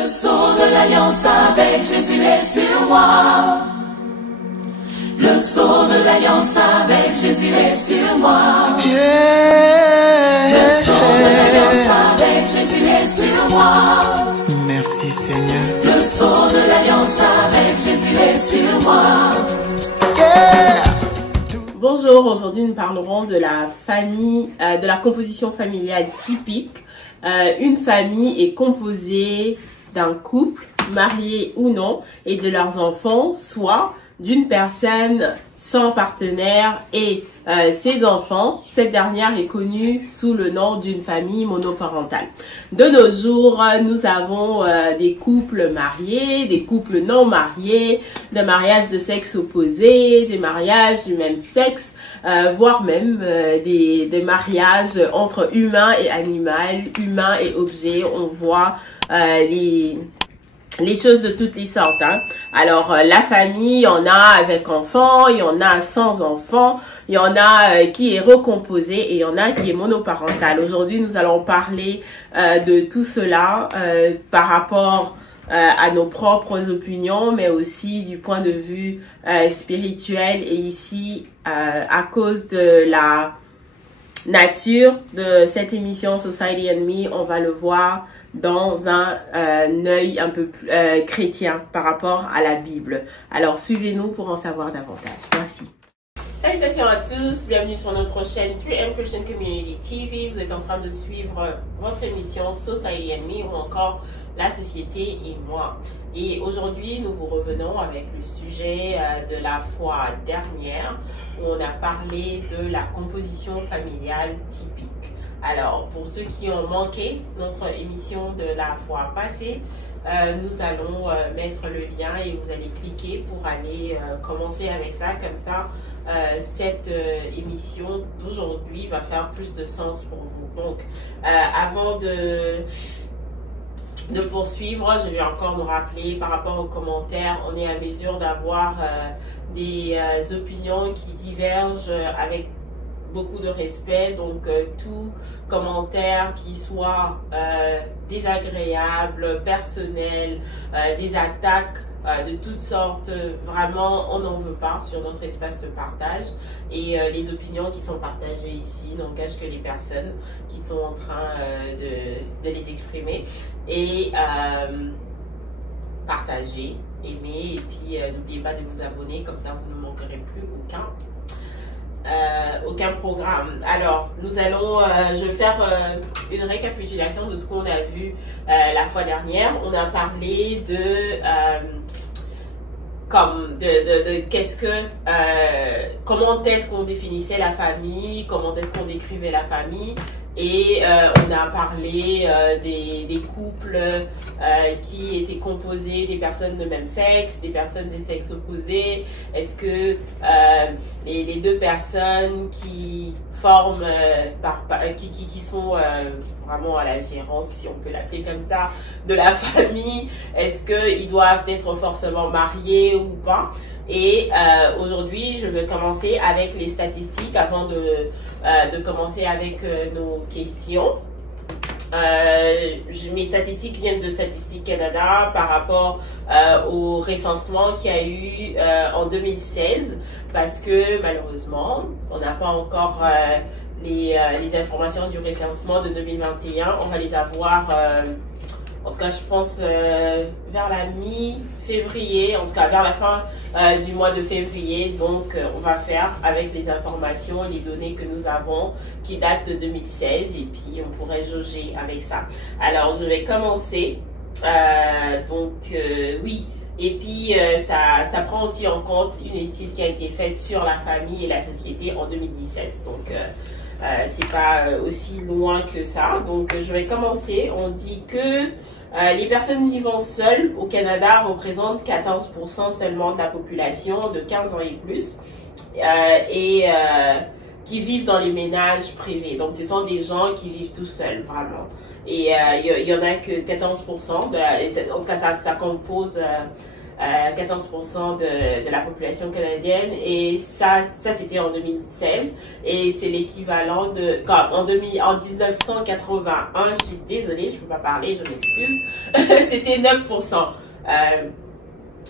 Le sceau de l'alliance avec Jésus est sur moi. Le sceau de l'alliance avec Jésus est sur moi. Le sceau de l'alliance avec Jésus est sur moi. Merci Seigneur. Le sceau de l'alliance avec Jésus est sur moi. Bonjour, aujourd'hui nous parlerons de la famille, de la composition familiale typique. Une famille est composée d'un couple, marié ou non, et de leurs enfants, soit d'une personne sans partenaire et ses enfants. Cette dernière est connue sous le nom d'une famille monoparentale. De nos jours, nous avons des couples mariés, des couples non mariés, des mariages de sexe opposé, des mariages du même sexe, voire même des mariages entre humains et animal, humains et objets. On voit les choses de toutes les sortes, hein. Alors, la famille, il y en a avec enfants, il y en a sans enfants, il y en a qui est recomposée et il y en a qui est monoparentale. Aujourd'hui, nous allons parler de tout cela par rapport à nos propres opinions, mais aussi du point de vue spirituel. Et ici, à cause de la nature de cette émission Society and Me, on va le voir dans un œil un peu plus chrétien par rapport à la Bible. Alors suivez-nous pour en savoir davantage. Merci. Salutations à tous, bienvenue sur notre chaîne 3M Christian Community TV. Vous êtes en train de suivre votre émission Society and Me ou encore La Société et moi. Et aujourd'hui, nous vous revenons avec le sujet de la fois dernière où on a parlé de la composition familiale typique. Alors, pour ceux qui ont manqué notre émission de la fois passée, nous allons mettre le lien et vous allez cliquer pour aller commencer avec ça. Comme ça, cette émission d'aujourd'hui va faire plus de sens pour vous. Donc, avant de poursuivre, je vais encore nous rappeler par rapport aux commentaires, on est à mesure d'avoir des opinions qui divergent avec beaucoup de respect, donc tout commentaire qui soit désagréable, personnel, des attaques de toutes sortes, vraiment on n'en veut pas sur notre espace de partage. Et les opinions qui sont partagées ici n'engagent que les personnes qui sont en train de les exprimer. Et partagez, aimez, et puis n'oubliez pas de vous abonner, comme ça vous ne manquerez plus aucun programme. Alors, nous allons, je vais faire une récapitulation de ce qu'on a vu la fois dernière. On a parlé qu'est-ce que, comment est-ce qu'on définissait la famille, comment est-ce qu'on décrivait la famille. Et on a parlé des couples qui étaient composés des personnes de même sexe, des personnes des sexes opposés. Est-ce que les deux personnes qui forment, qui sont vraiment à la gérance, si on peut l'appeler comme ça, de la famille, est-ce qu'ils doivent être forcément mariés ou pas? Et aujourd'hui, je vais commencer avec les statistiques avant de commencer avec nos questions. Mes statistiques viennent de Statistique Canada par rapport au recensement qu'il y a eu en 2016, parce que malheureusement, on n'a pas encore les informations du recensement de 2021. On va les avoir en tout cas, je pense vers la mi-février, en tout cas vers la fin du mois de février. Donc, on va faire avec les informations, les données que nous avons qui datent de 2016 et puis on pourrait jauger avec ça. Alors, je vais commencer. Oui. Et puis, ça prend aussi en compte une étude qui a été faite sur la famille et la société en 2017. Donc, c'est pas aussi loin que ça. Donc, je vais commencer. On dit que les personnes vivant seules au Canada représentent 14% seulement de la population de 15 ans et plus qui vivent dans les ménages privés. Donc, ce sont des gens qui vivent tout seuls, vraiment. Et il y en a que 14%. En tout cas, ça compose 14% de la population canadienne, et ça c'était en 2016, et c'est l'équivalent de en 1981, je suis désolée, je peux pas parler, je m'excuse, c'était 9%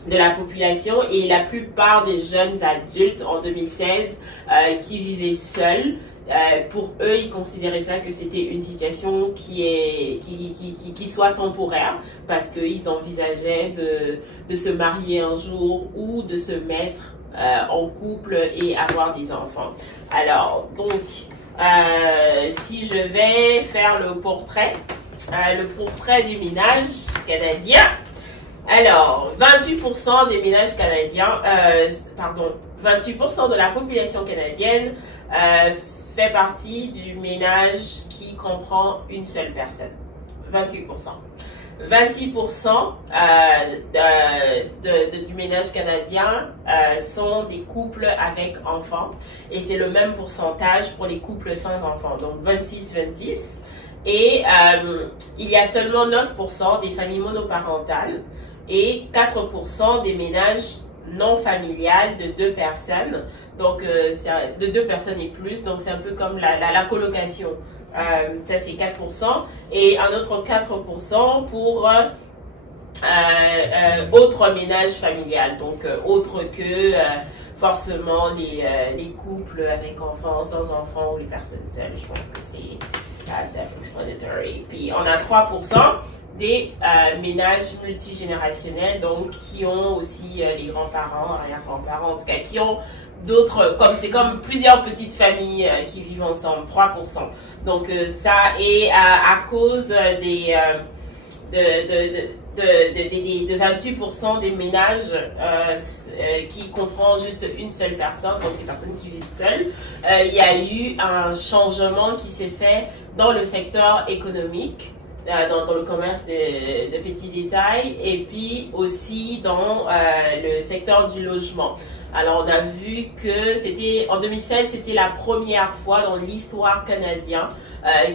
de la population, et la plupart des jeunes adultes en 2016 qui vivaient seuls, pour eux, ils considéraient ça que c'était une situation qui soit temporaire, parce qu'ils envisageaient de se marier un jour ou de se mettre en couple et avoir des enfants. Alors, donc, si je vais faire le portrait des ménages canadiens, alors, 28% des ménages canadiens, 28% de la population canadienne fait partie du ménage qui comprend une seule personne. 28%. 26% du ménage canadien sont des couples avec enfants, et c'est le même pourcentage pour les couples sans enfants, donc 26-26. Et il y a seulement 9% des familles monoparentales et 4% des ménages non familiales de 2 personnes, donc de 2 personnes et plus, donc c'est un peu comme la colocation. Ça c'est 4%, et un autre 4% pour autres ménages familiales, donc autre que forcément les couples avec enfants, sans enfants ou les personnes seules. Je pense que c'est self-explanatory. Puis on a 3% des ménages multigénérationnels, donc qui ont aussi les grands-parents, arrière-grands-parents, en tout cas qui ont d'autres, c'est comme plusieurs petites familles qui vivent ensemble, 3%. Donc ça est à cause de 28% des ménages qui comprend juste une seule personne, donc les personnes qui vivent seules. Il y a eu un changement qui s'est fait dans le secteur économique, dans le commerce de petits détails, et puis aussi dans le secteur du logement. Alors on a vu que en 2016, c'était la première fois dans l'histoire canadienne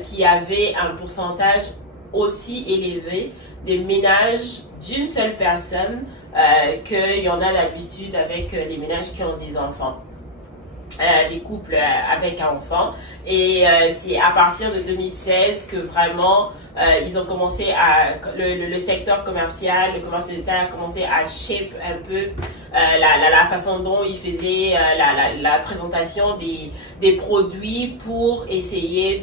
qu'il y avait un pourcentage aussi élevé des ménages d'une seule personne qu'il y en a d'habitude avec les ménages qui ont des enfants. Des couples avec un enfant, et c'est à partir de 2016 que vraiment ils ont commencé le secteur commercial, le commerce d'État a commencé à shape un peu la façon dont ils faisaient la présentation des produits pour essayer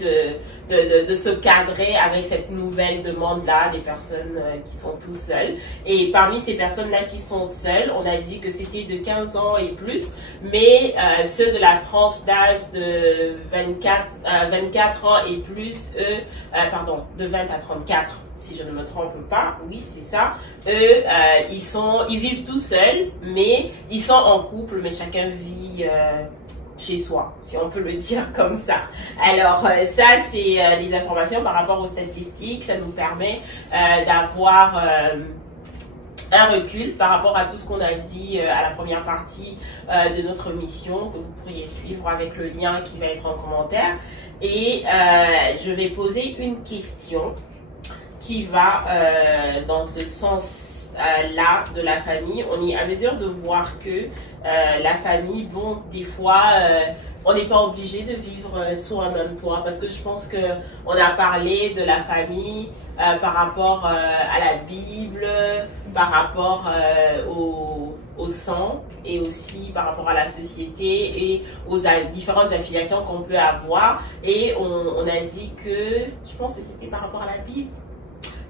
de se cadrer avec cette nouvelle demande-là des personnes qui sont tout seules. Et parmi ces personnes-là qui sont seules, on a dit que c'était de 15 ans et plus, mais ceux de la tranche d'âge de 24 ans et plus, de 20 à 34, si je ne me trompe pas, oui, c'est ça. Eux, ils vivent tout seuls, mais ils sont en couple, mais chacun vit chez soi, si on peut le dire comme ça. Alors, ça, c'est les informations par rapport aux statistiques. Ça nous permet d'avoir un recul par rapport à tout ce qu'on a dit à la première partie de notre mission, que vous pourriez suivre avec le lien qui va être en commentaire. Et je vais poser une question qui va dans ce sens-là de la famille. On est à mesure de voir que la famille, bon, des fois, on n'est pas obligé de vivre sous un même toit, parce que je pense que on a parlé de la famille par rapport à la Bible, par rapport au sang, et aussi par rapport à la société et aux différentes affiliations qu'on peut avoir. Et on a dit que, je pense que c'était par rapport à la Bible,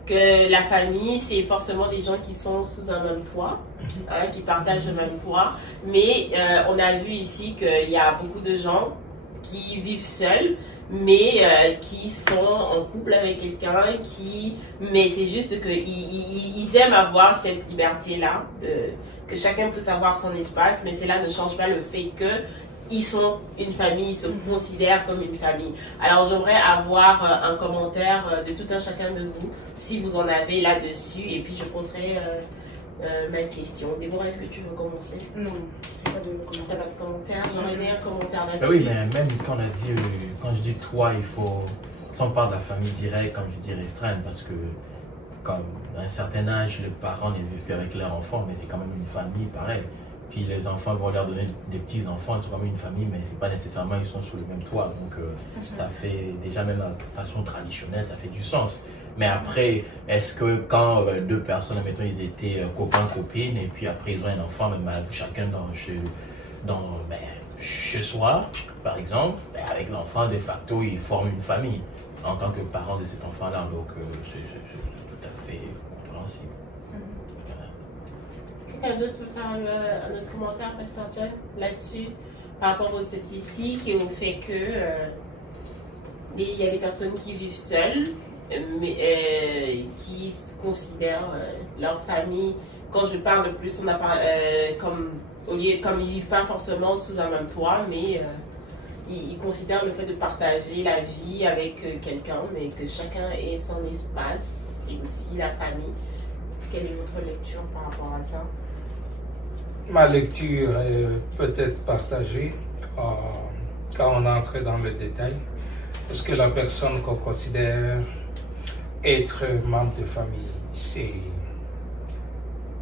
que la famille, c'est forcément des gens qui sont sous un même toit, qui partagent le même toit. Mais on a vu ici qu'il y a beaucoup de gens qui vivent seuls, mais qui sont en couple avec quelqu'un, mais c'est juste qu'ils aiment avoir cette liberté-là, que chacun peut avoir son espace, mais cela ne change pas le fait que ils sont une famille, ils se considèrent comme une famille. Alors j'aimerais avoir un commentaire de tout un chacun de vous, si vous en avez là-dessus, et puis je poserai ma question. Déborah, est-ce que tu veux commencer? Non, pas de commentaire. T'as pas de commentaire? J'aurais aimé un commentaire là-dessus. Oui, mais même quand on a dit, quand je dis toi, il faut, si on parle de la famille directe, comme je dis restreinte, parce que comme à un certain âge, les parents ne vivent plus avec leurs enfants, mais c'est quand même une famille pareil. Puis les enfants vont leur donner des petits-enfants, ils sont quand même une famille, mais c'est pas nécessairement ils sont sous le même toit. Donc ça fait déjà même de façon traditionnelle, ça fait du sens. Mais après, est-ce que quand deux personnes, admettons, ils étaient copains-copines, et puis après ils ont un enfant, même chacun chez soi, par exemple, avec l'enfant, de facto, ils forment une famille en tant que parents de cet enfant-là. Donc c'est tout à fait compréhensible. Quelqu'un d'autre veut faire un autre commentaire, Pasteur John, là-dessus, par rapport aux statistiques et au fait que il y a des personnes qui vivent seules, mais qui considèrent leur famille. Quand je parle de plus, on a comme ils vivent pas forcément sous un même toit, mais ils considèrent le fait de partager la vie avec quelqu'un, mais que chacun ait son espace, c'est aussi la famille. Quelle est votre lecture par rapport à ça? Ma lecture est peut-être partagée quand on entre dans le détail. Est-ce que la personne qu'on considère être membre de famille, c'est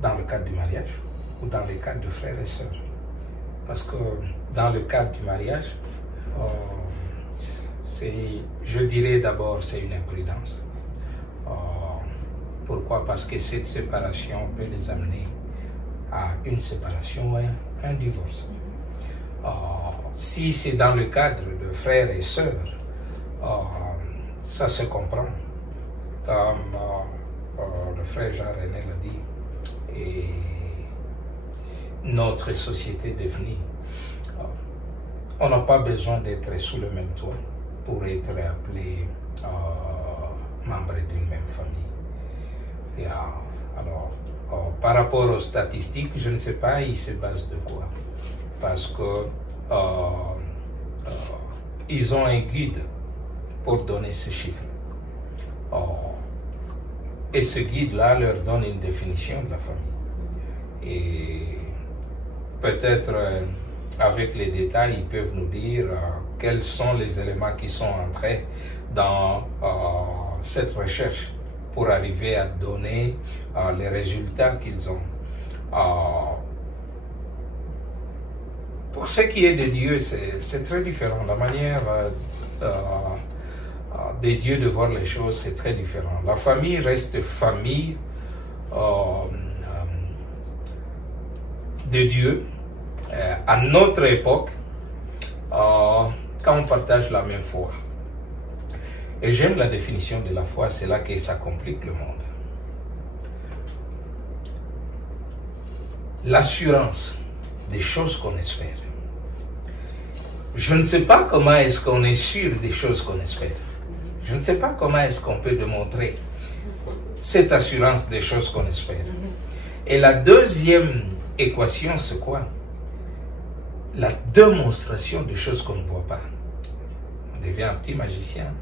dans le cadre du mariage ou dans le cadre de frères et sœurs? Parce que dans le cadre du mariage, je dirais d'abord c'est une imprudence. Pourquoi? Parce que cette séparation peut les amener à une séparation ou à un divorce. Si c'est dans le cadre de frères et sœurs, ça se comprend. Comme le frère Jean-René l'a dit, et notre société devenue, on n'a pas besoin d'être sous le même toit pour être appelé membre d'une même famille. Alors, par rapport aux statistiques, je ne sais pas, ils se basent de quoi? Parce que ils ont un guide pour donner ces chiffres. Et ce guide-là leur donne une définition de la famille. Et peut-être avec les détails, ils peuvent nous dire quels sont les éléments qui sont entrés dans cette recherche pour arriver à donner les résultats qu'ils ont. Pour ce qui est de Dieu, c'est très différent. La manière des dieux de voir les choses, c'est très différent. La famille reste famille de Dieu. À notre époque, quand on partage la même foi. Et j'aime la définition de la foi, c'est là que ça complique le monde. L'assurance des choses qu'on espère. Je ne sais pas comment est-ce qu'on est sûr des choses qu'on espère. Je ne sais pas comment est-ce qu'on peut démontrer cette assurance des choses qu'on espère. Et la deuxième équation, c'est quoi? La démonstration des choses qu'on ne voit pas. On devient un petit magicien.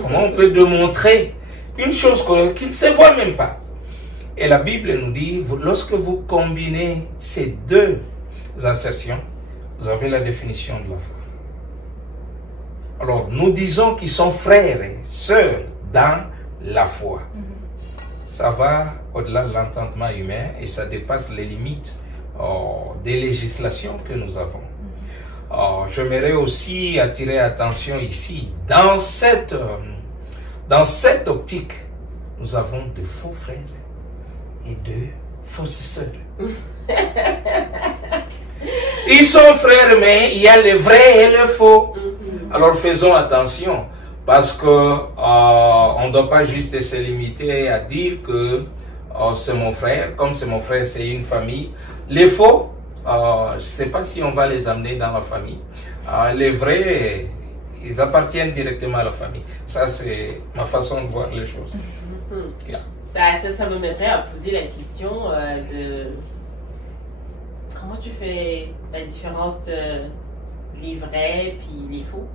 Comment on peut démontrer une chose qui ne se voit même pas? Et la Bible nous dit, lorsque vous combinez ces deux assertions, vous avez la définition de la foi. Alors, nous disons qu'ils sont frères et sœurs dans la foi. Ça va au-delà de l'entendement humain et ça dépasse les limites des législations que nous avons. J'aimerais aussi attirer l'attention ici. Dans cette optique, nous avons de faux frères et de fausses sœurs. Ils sont frères, mais il y a le vrai et le faux. Alors faisons attention, parce que on ne doit pas juste se limiter à dire que c'est mon frère, comme c'est mon frère, c'est une famille. Les faux, je ne sais pas si on va les amener dans la famille. Les vrais, ils appartiennent directement à la famille. Ça, c'est ma façon de voir les choses. Ça me mettrait à poser la question de comment tu fais la différence de les vrais puis les faux?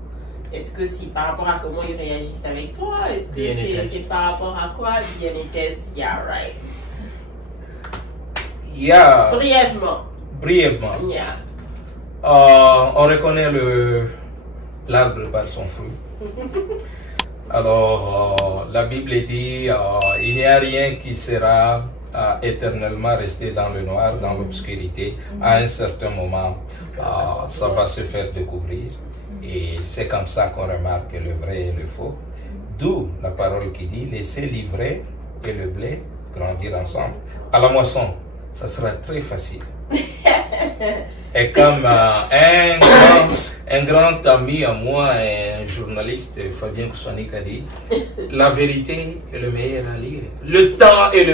Est-ce que c'est par rapport à comment ils réagissent avec toi? Est-ce que c'est par rapport à quoi? DNA test, yeah, right. Yeah. Brièvement. Yeah. On reconnaît l'arbre par son fruit. Alors, la Bible dit, il n'y a rien qui sera éternellement resté dans le noir, dans l'obscurité. À un certain moment, ça va se faire découvrir. Et c'est comme ça qu'on remarque le vrai et le faux. D'où la parole qui dit, laissez l'ivraie et le blé grandir ensemble. À la moisson, ça sera très facile. Et comme un grand ami à moi, un journaliste, Fabien Koussanik, a dit, la vérité est le meilleur allié. Le temps est le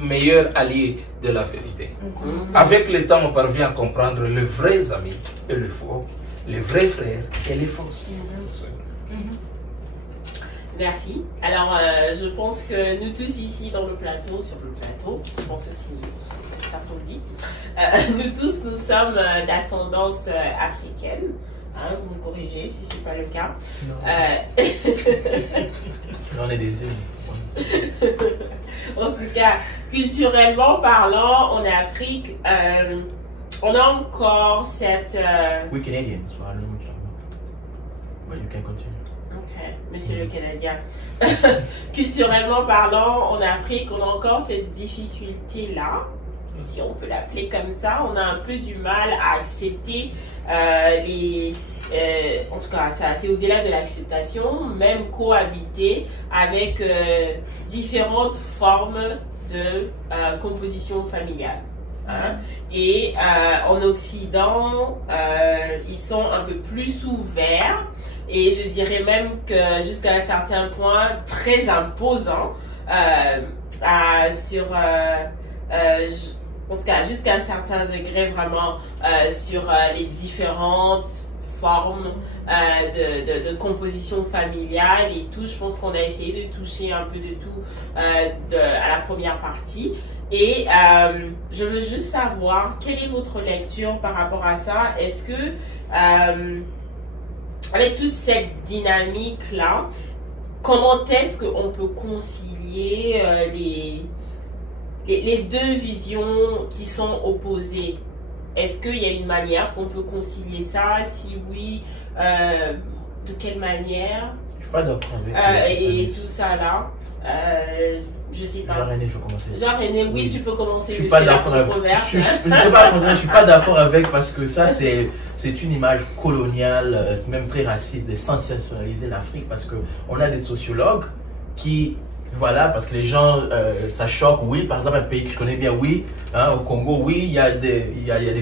meilleur allié de la vérité. Avec le temps, on parvient à comprendre les vrais amis et le faux, les vrais frères et les fausses sœurs. Merci. Alors, je pense que nous tous ici sur le plateau, je pense aussi, ça faut le dire, nous tous, nous sommes d'ascendance africaine. Hein, vous me corrigez si ce n'est pas le cas. On est des îles. En tout cas, culturellement parlant, en Afrique, on a encore cette... Oui, Canadian, so I know what you're talking about. But you can continue. Ok, monsieur le Canadien. Culturellement parlant, en Afrique, on a encore cette difficulté-là, si on peut l'appeler comme ça. On a un peu du mal à accepter en tout cas, c'est au-delà de l'acceptation, même cohabiter avec différentes formes de composition familiale. Hein? Et en Occident, ils sont un peu plus ouverts et je dirais même que jusqu'à un certain point très imposants en tout cas jusqu'à un certain degré vraiment sur les différentes formes de composition familiale et tout. Je pense qu'on a essayé de toucher un peu de tout à la première partie. Et je veux juste savoir, quelle est votre lecture par rapport à ça? Est-ce que, avec toute cette dynamique-là, comment est-ce qu'on peut concilier les deux visions qui sont opposées? Est-ce qu'il y a une manière qu'on peut concilier ça? Si oui, de quelle manière? Je suis pas d'accord avec et tout ça là. Je sais pas. Jean-René, je peux commencer. Jean-René, oui, tu peux commencer. Je suis pas d'accord avec. Je suis pas d'accord avec parce que ça c'est une image coloniale, même très raciste, de sensationnaliser l'Afrique parce que on a des sociologues qui voilà, parce que les gens, ça choque, oui, par exemple un pays que je connais bien, oui, hein, au Congo, oui, il y a des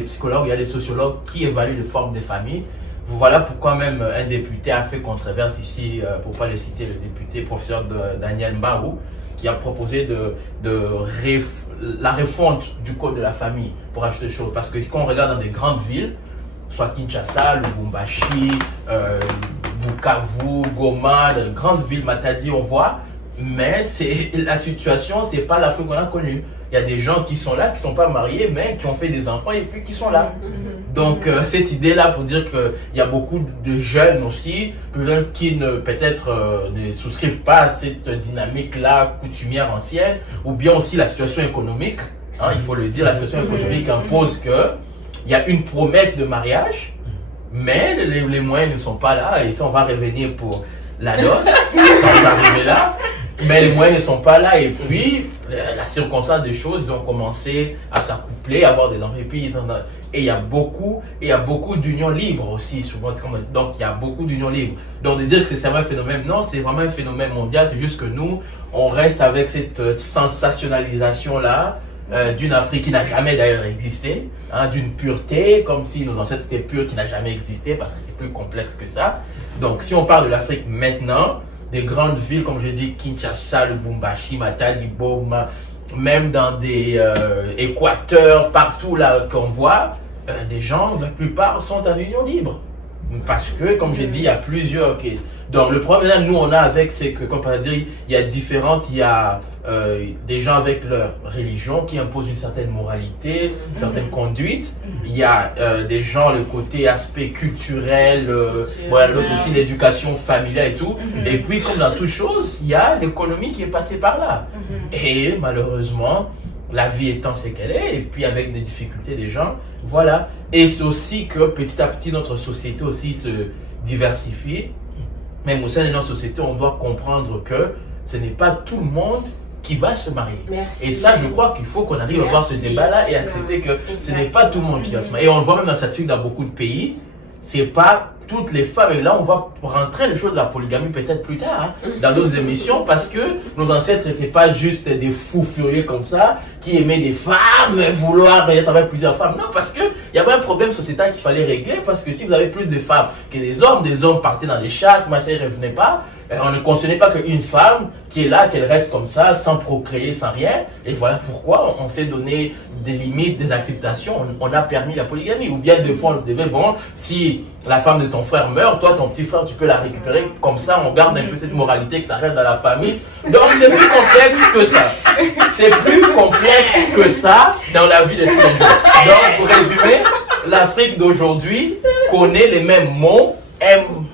psychologues, il y a des sociologues qui évaluent les formes des familles. Voilà pourquoi même un député a fait controverse ici, pour ne pas le citer, le député professeur Daniel Mbarou, qui a proposé la refonte du code de la famille pour acheter des choses. Parce que quand on regarde dans des grandes villes, soit Kinshasa, Lubumbashi, Bukavu, Goma, dans les grandes villes, Matadi, on voit, mais la situation, c'est pas l'Afrique qu'on a connue. Il y a des gens qui sont là, qui ne sont pas mariés, mais qui ont fait des enfants et puis qui sont là. Donc, cette idée-là pour dire qu'il y a beaucoup de jeunes aussi, qui peut-être ne souscrivent pas à cette dynamique-là coutumière ancienne, ou bien aussi la situation économique. Hein, il faut le dire, la situation économique impose qu'il y a une promesse de mariage, mais les moyens ne sont pas là. Et ça, on va revenir pour la dot, on va arriver là. Mais les moyens ne sont pas là et puis la circonstance des choses, ils ont commencé à s'accoupler, à avoir des enfants et puis il y a beaucoup d'unions libres aussi souvent. Donc il y a beaucoup d'unions libres. Donc de dire que c'est seulement un phénomène, non, c'est vraiment un phénomène mondial. C'est juste que nous, on reste avec cette sensationnalisation là d'une Afrique qui n'a jamais d'ailleurs existé, hein, d'une pureté comme si nos ancêtres étaient purs, qui n'a jamais existé parce que c'est plus complexe que ça. Donc si on parle de l'Afrique maintenant, des grandes villes, comme je dis, Kinshasa, Lubumbashi, Matadi, Boma, même dans des Équateurs, partout là qu'on voit, des gens, la plupart sont en union libre. Parce que, comme je dis, il y a plusieurs... Okay. Donc le problème, nous, on a avec, c'est que, comme on peut dire, il y a des gens avec leur religion qui imposent une certaine moralité, une certaine conduite. Il y a des gens, le côté aspect culturel, voilà, l'autre aussi, l'éducation familiale et tout. Et puis, comme dans toute chose, il y a l'économie qui est passée par là. Et malheureusement, la vie étant ce qu'elle est, et puis avec des difficultés des gens, voilà. Et c'est aussi que petit à petit, notre société aussi se diversifie. même au sein de notre société, on doit comprendre que ce n'est pas tout le monde qui va se marier. Merci. Et ça, je crois qu'il faut qu'on arrive à voir ce débat-là et accepter que ce n'est pas tout le monde qui va se marier. Et on le voit même dans cette fille dans beaucoup de pays, c'est pas toutes les femmes. Et là, on va rentrer les choses de la polygamie peut-être plus tard, hein, dans d'autres émissions, parce que nos ancêtres n'étaient pas juste des fous furieux comme ça, qui aimaient des femmes, vouloir être avec plusieurs femmes. Non, parce qu'il y avait un problème sociétal qu'il fallait régler, parce que si vous avez plus de femmes que des hommes partaient dans les chasses, machin, ils ne revenaient pas. On ne cautionnait pas qu'une femme qui est là, qu'elle reste comme ça, sans procréer, sans rien. Et voilà pourquoi on s'est donné des limites, des acceptations. On a permis la polygamie. Ou bien des fois, on devait, bon, si la femme de ton frère meurt, toi, ton petit frère, tu peux la récupérer. Comme ça, on garde un peu cette moralité que ça reste dans la famille. Donc, c'est plus complexe que ça. C'est plus complexe que ça dans la vie de tous les jours. Donc, pour résumer, l'Afrique d'aujourd'hui connaît les mêmes mots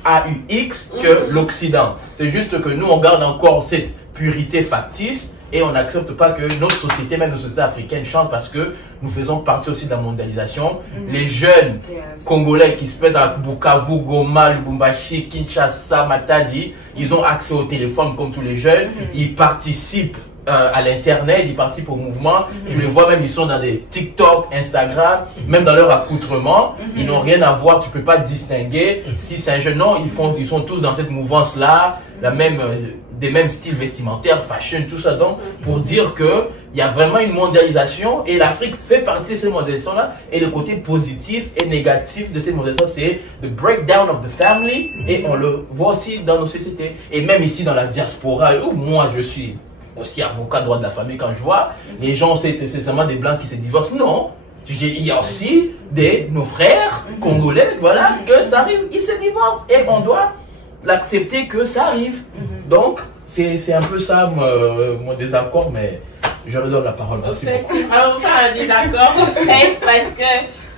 MAUX que l'Occident. C'est juste que nous, on garde encore cette purité factice et on n'accepte pas que notre société, même nos sociétés africaines, changent parce que nous faisons partie aussi de la mondialisation. Les jeunes Congolais qui se mettent à Bukavu, Goma, Lubumbashi, Kinshasa, Matadi, ils ont accès au téléphone comme tous les jeunes. Ils participent à l'internet, ils participent au mouvement. Tu les vois même, ils sont dans des TikTok, Instagram, même dans leur accoutrement. Ils n'ont rien à voir, tu peux pas distinguer si c'est un jeune. Non, ils sont tous dans cette mouvance-là, des mêmes styles vestimentaires, fashion, tout ça. Donc, pour dire que il y a vraiment une mondialisation et l'Afrique fait partie de cette mondialisation-là. Et le côté positif et négatif de cette mondialisation, c'est the breakdown of the family. Et on le voit aussi dans nos sociétés. Et même ici dans la diaspora, où moi je suis aussi avocat droit de la famille, quand je vois les gens, c'est seulement des blancs qui se divorcent. Non, il y a aussi nos frères congolais, voilà, que ça arrive, ils se divorcent et on doit l'accepter que ça arrive. Donc, c'est un peu ça mon désaccord, mais je redonne la parole. En fait, c'est vraiment pas un désaccord, en fait, parce que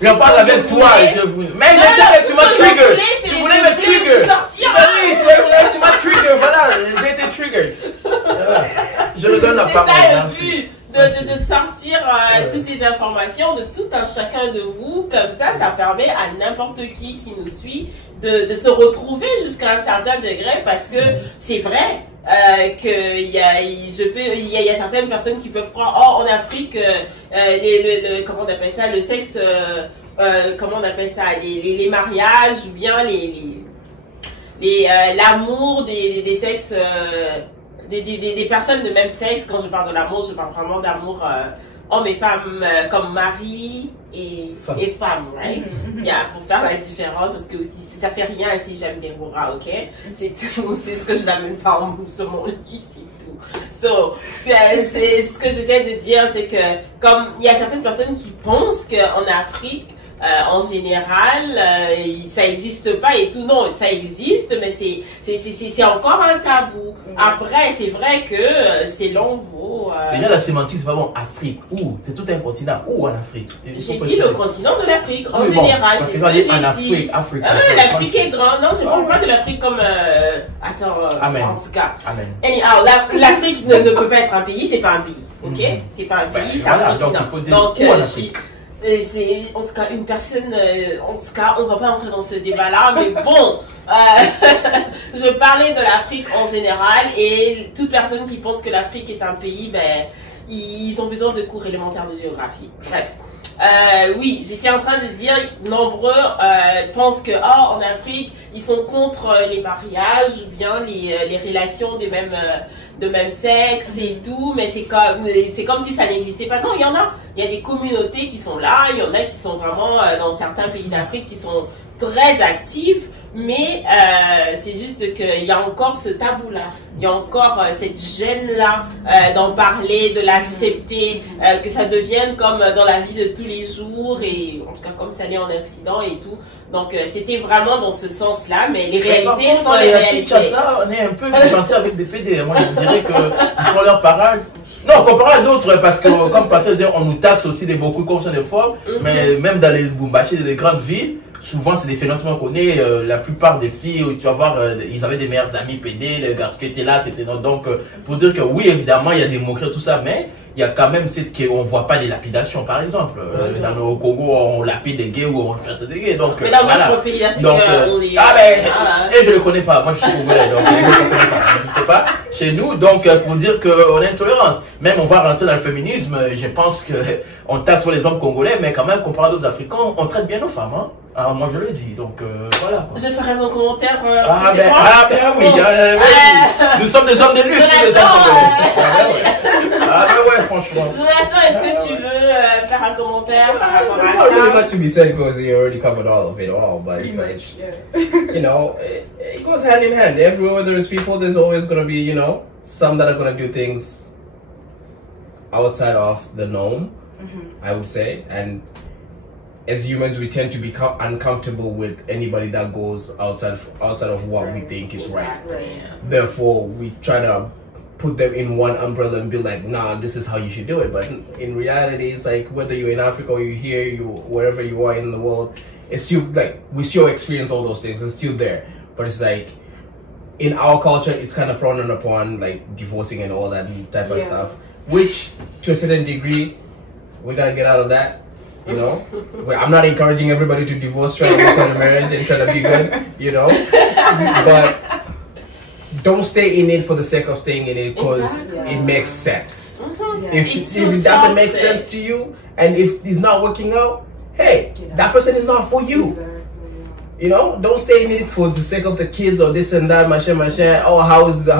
je parle avec toi et je voulais. Mais je sais que tu m'as trigger. Tu voulais me trigger. Sortir. Oui, tu m'as trigger. Voilà, j'ai été trigger. Je redonne la parole. C'est ça le but. De sortir toutes les informations de tout un chacun de vous. Comme ça permet à n'importe qui nous suit de se retrouver jusqu'à un certain degré. Parce que c'est vrai qu'il y a certaines personnes qui peuvent croire, oh, en Afrique, comment on appelle ça, le sexe, comment on appelle ça, les mariages, ou bien l'amour des sexes, des personnes de même sexe. Quand je parle de l'amour, je parle vraiment d'amour hommes et femmes, comme mari et femme, right? Pour faire la différence, parce que ça fait rien si j'aime des rats, ok? C'est tout, c'est ce que je n'amène pas sur mon lit, c'est tout. So, c'est ce que j'essaie de dire, c'est que comme il y a certaines personnes qui pensent qu'en Afrique, en général, ça n'existe pas et tout. Non, ça existe, mais c'est encore un tabou. Après, c'est vrai que selon vous... Déjà, la sémantique, c'est pas bon. Afrique, où? C'est tout un continent. Où en Afrique? J'ai dit le continent de l'Afrique, en général. C'est ce que j'ai dit. L'Afrique est grande. Non, je ne parle pas de l'Afrique comme... en tout cas. Amen. Anyhow, l'Afrique ne peut pas être un pays, c'est pas un pays. Ok? C'est pas un pays, c'est un continent. Donc, en tout cas une personne, en tout cas on va pas entrer dans ce débat là, mais bon, je parlais de l'Afrique en général, et toute personne qui pense que l'Afrique est un pays, ben ils ont besoin de cours élémentaires de géographie. Bref, oui, j'étais en train de dire, nombreux pensent que en Afrique ils sont contre les mariages ou bien les relations de même sexe et tout, mais c'est comme si ça n'existait pas. Non, il y a des communautés qui sont là, il y en a qui sont vraiment dans certains pays d'Afrique qui sont très actifs, mais c'est juste qu'il y a encore ce tabou là, il y a encore cette gêne là d'en parler, de l'accepter, que ça devienne comme dans la vie de tous les jours, et en tout cas comme ça l'est en Occident et tout. Donc c'était vraiment dans ce sens là, mais les réalités sont les réalités. On est un peu gentil avec des PD. Moi je dirais qu'ils font leur parade. Non, comparé à d'autres, parce que comme Pascal disait, on nous taxe aussi des beaucoup comme ça des fois, mais même dans les Lubumbashi, dans les grandes villes, souvent c'est des phénomènes qu'on connaît. La plupart des filles, tu vas voir, ils avaient des meilleurs amis PD, les garçons qui étaient là, c'était donc pour dire que oui, évidemment il y a des moqueries, tout ça, mais il y a quand même cette qu'on voit pas des lapidations, par exemple. Dans le Congo, on lapide des gays ou on chasse des gays. Donc, mais dans voilà. d'autres pays africains, Donc, et je le connais pas. Moi, je suis congolais, donc je le connais pas. Je sais pas. Chez nous, donc, pour dire qu'on a une tolérance. Même on va rentrer dans le féminisme, je pense que on tasse sur les hommes congolais, mais quand même, comparé à d'autres Africains, on traite bien nos femmes, hein. Alors, moi, je le dis. Donc, voilà, quoi. Je ferai mon commentaire. Oui. Nous sommes des hommes de luxe, les hommes congolais. Ouais, franchement. Jonathan, est-ce que tu veux faire un commentaire par rapport There's not really à ça? much to be said because he already covered all of it all, but it's like, you know, it goes hand in hand. Everywhere there's people, there's always going to be, you know, some that are going to do things outside of the norm, I would say. And as humans, we tend to become uncomfortable with anybody that goes outside of what we think is right. Therefore, we try to put them in one umbrella and be like, nah, this is how you should do it. But in reality, it's like whether you're in Africa or you're here, wherever you are in the world, it's still like we still experience all those things. It's still there. But it's like in our culture, it's kind of frowned upon, like divorcing and all that type of stuff. Which, to a certain degree, we gotta get out of that. You know, I'm not encouraging everybody to divorce, try to work on a marriage and try to be good. You know, but don't stay in it for the sake of staying in it because it makes sense. If it doesn't make sense to you and if it's not working out, hey, that person is not for you. You know, don't stay in it for the sake of the kids or this and that, machin. Oh, how's the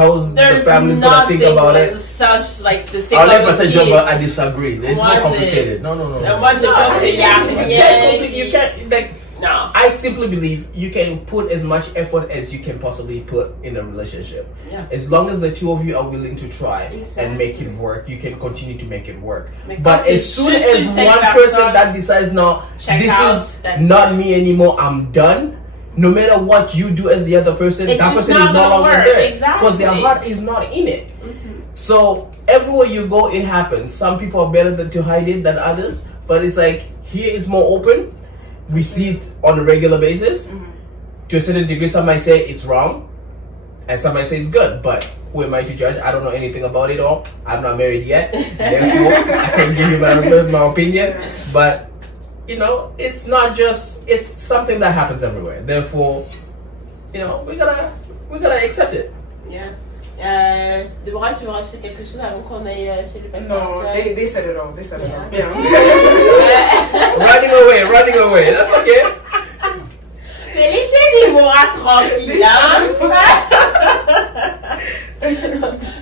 family's gonna think about it? Such like the sake I'll of never the say kids. but I disagree. It's more complicated. No. Moi, je pense qu'il y a rien. You can't like. No. I simply believe you can put as much effort as you can possibly put in a relationship. Yeah. As long as the two of you are willing to try and make it work, you can continue to make it work. But as soon as one person that decides, no, this is not me anymore, I'm done, no matter what you do as the other person, that person is no longer there. Because their heart is not in it. So everywhere you go, it happens. Some people are better to hide it than others, but it's like here it's more open. We see it on a regular basis. To a certain degree, some might say it's wrong, and some might say it's good. But who am I to judge? I don't know anything about it all. I'm not married yet, therefore I can't give you my opinion. But you know, it's not just, it's something that happens everywhere. Therefore, you know, we gotta accept it. Yeah. Deborah, tu veux rajouter quelque chose avant qu'on aille chez le pasteur? No, they said it all. They said it all. Yeah. Running away. That's okay. Mais laissez Deborah tranquille, hein.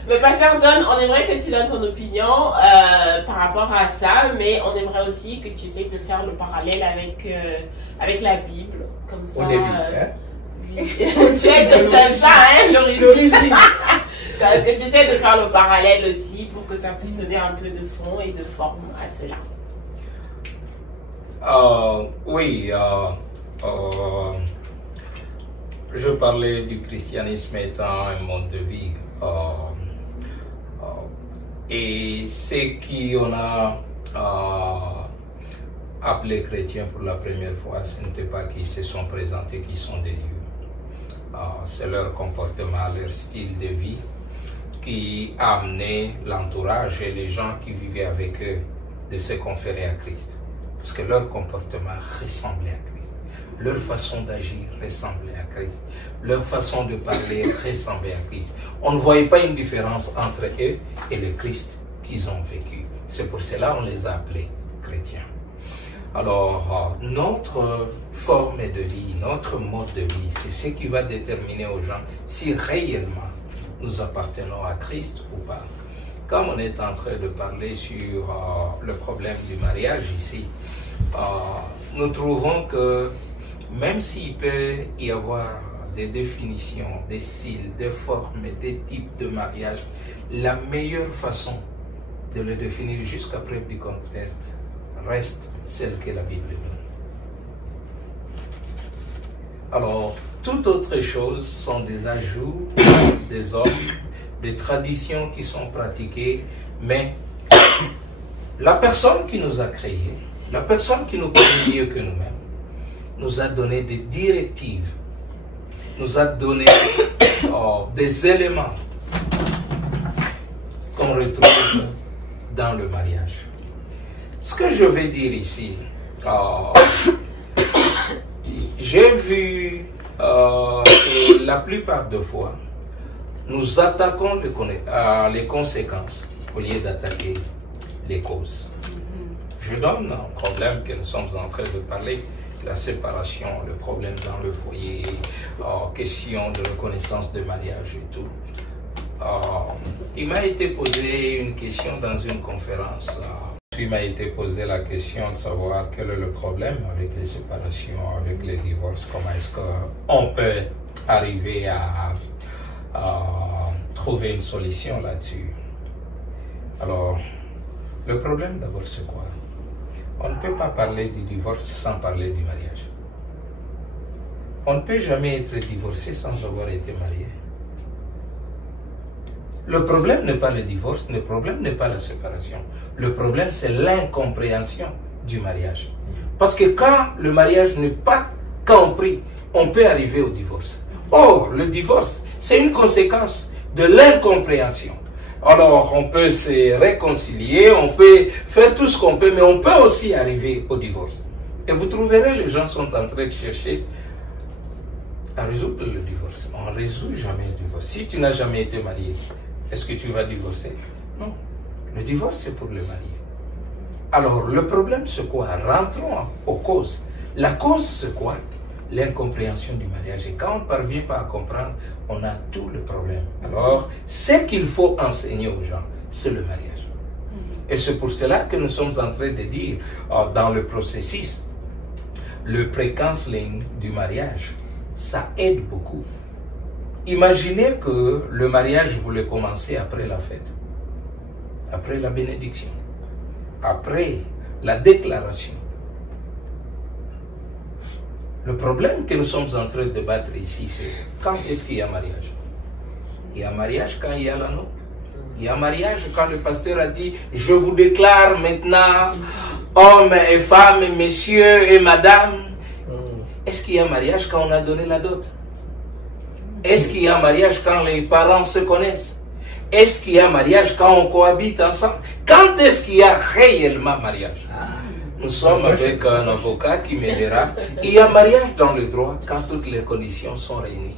Mais pasteur John, on aimerait que tu donnes ton opinion par rapport à ça, mais on aimerait aussi que tu essaies de faire le parallèle avec la Bible, comme ça. Au début, hein? Tu aimes ça, hein, l'origine. Que tu essaies de faire le parallèle aussi pour que ça puisse donner un peu de fond et de forme à cela. Oui, je parlais du christianisme étant un mode de vie. Et ceux qui on a appelé chrétiens pour la première fois, ce n'était pas qui se sont présentés, qui sont des dieux. C'est leur comportement, leur style de vie qui a amené l'entourage et les gens qui vivaient avec eux de se conférer à Christ. Parce que leur comportement ressemblait à Christ. Leur façon d'agir ressemblait à Christ. Leur façon de parler ressemblait à Christ. On ne voyait pas une différence entre eux et le Christ qu'ils ont vécu. C'est pour cela qu'on les a appelés chrétiens. Alors, notre forme de vie, notre mode de vie, c'est ce qui va déterminer aux gens si réellement nous appartenons à Christ ou pas. Comme on est en train de parler sur le problème du mariage ici, nous trouvons que même s'il peut y avoir des définitions, des styles, des formes, des types de mariage, la meilleure façon de le définir jusqu'à preuve du contraire reste celle que la Bible donne. Alors, toute autre chose sont des ajouts des hommes, des traditions qui sont pratiquées, mais la personne qui nous a créés, la personne qui nous connaît mieux que nous-mêmes, nous a donné des directives, nous a donné des éléments qu'on retrouve dans le mariage. Ce que je vais dire ici, j'ai vu que la plupart des fois, nous attaquons les conséquences au lieu d'attaquer les causes. Je donne un problème que nous sommes en train de parler, la séparation, le problème dans le foyer, question de reconnaissance de mariage et tout. Il m'a été posé une question dans une conférence. Il m'a été posé la question de savoir quel est le problème avec les séparations, avec les divorces, comment est-ce qu'on peut arriver à trouver une solution là-dessus. Alors, le problème d'abord c'est quoi? On ne peut pas parler du divorce sans parler du mariage. On ne peut jamais être divorcé sans avoir été marié. Le problème n'est pas le divorce, le problème n'est pas la séparation. Le problème, c'est l'incompréhension du mariage. Parce que quand le mariage n'est pas compris, on peut arriver au divorce. Or, le divorce, c'est une conséquence de l'incompréhension. Alors, on peut se réconcilier, on peut faire tout ce qu'on peut, mais on peut aussi arriver au divorce. Et vous trouverez, les gens sont en train de chercher à résoudre le divorce. On ne résout jamais le divorce. Si tu n'as jamais été marié, est-ce que tu vas divorcer? Non. Le divorce, c'est pour le marié. Alors, le problème, c'est quoi? Rentrons aux causes. La cause, c'est quoi? L'incompréhension du mariage. Et quand on ne parvient pas à comprendre, on a tout le problème. Alors, ce qu'il faut enseigner aux gens, c'est le mariage. Et c'est pour cela que nous sommes en train de dire, dans le processus, le pré-counseling du mariage, ça aide beaucoup. Imaginez que le mariage voulait commencer après la fête, après la bénédiction, après la déclaration. Le problème que nous sommes en train de débattre ici, c'est quand est-ce qu'il y a mariage? Il y a mariage quand il y a l'anneau. Il y a mariage quand le pasteur a dit « Je vous déclare maintenant, hommes et femmes, messieurs et madame ». Est-ce qu'il y a mariage quand on a donné la dot? Est-ce qu'il y a mariage quand les parents se connaissent? Est-ce qu'il y a mariage quand on cohabite ensemble? Quand est-ce qu'il y a réellement mariage? Nous sommes avec un avocat qui m'aidera. Il y a mariage dans le droit quand toutes les conditions sont réunies.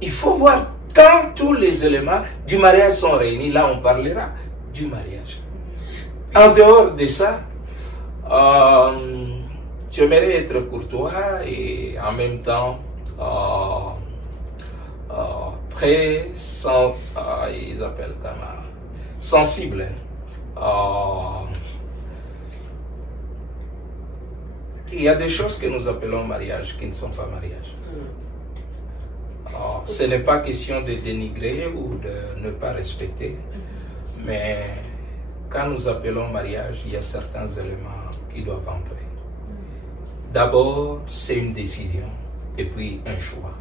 Il faut voir quand tous les éléments du mariage sont réunis. Là, on parlera du mariage. En dehors de ça, j'aimerais être courtois et en même temps très ils appellent comment, sensible. Il y a des choses que nous appelons mariage qui ne sont pas mariage. Ce n'est pas question de dénigrer ou de ne pas respecter, mais quand nous appelons mariage, il y a certains éléments qui doivent entrer. D'abord, c'est une décision et puis un choix.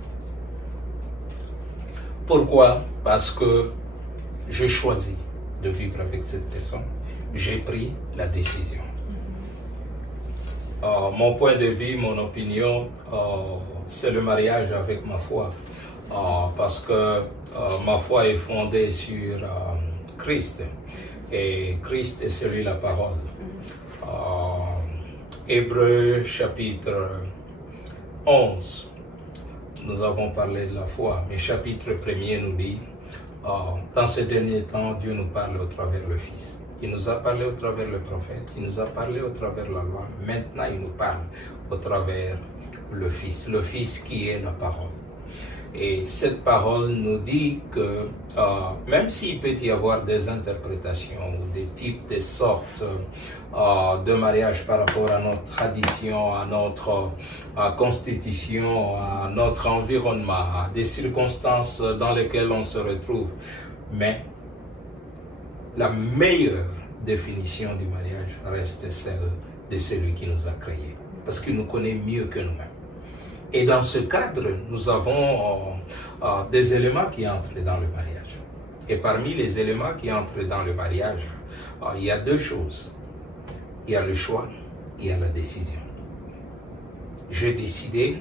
Pourquoi? Parce que j'ai choisi de vivre avec cette personne. J'ai pris la décision. Mon point de vue, mon opinion, c'est le mariage avec ma foi. Parce que ma foi est fondée sur Christ. Et Christ est celui la parole. Hébreux chapitre 11, nous avons parlé de la foi, mais chapitre 1er nous dit, dans ces derniers temps, Dieu nous parle au travers le Fils. Il nous a parlé au travers le prophète, il nous a parlé au travers la loi. Maintenant, il nous parle au travers le Fils qui est la parole. Et cette parole nous dit que même s'il peut y avoir des interprétations ou des types, des sortes de mariage par rapport à notre tradition, à notre constitution, à notre environnement, à des circonstances dans lesquelles on se retrouve, mais la meilleure définition du mariage reste celle de celui qui nous a créés, parce qu'il nous connaît mieux que nous-mêmes. Et dans ce cadre, nous avons des éléments qui entrent dans le mariage. Et parmi les éléments qui entrent dans le mariage, il y a deux choses. Il y a le choix, il y a la décision. J'ai décidé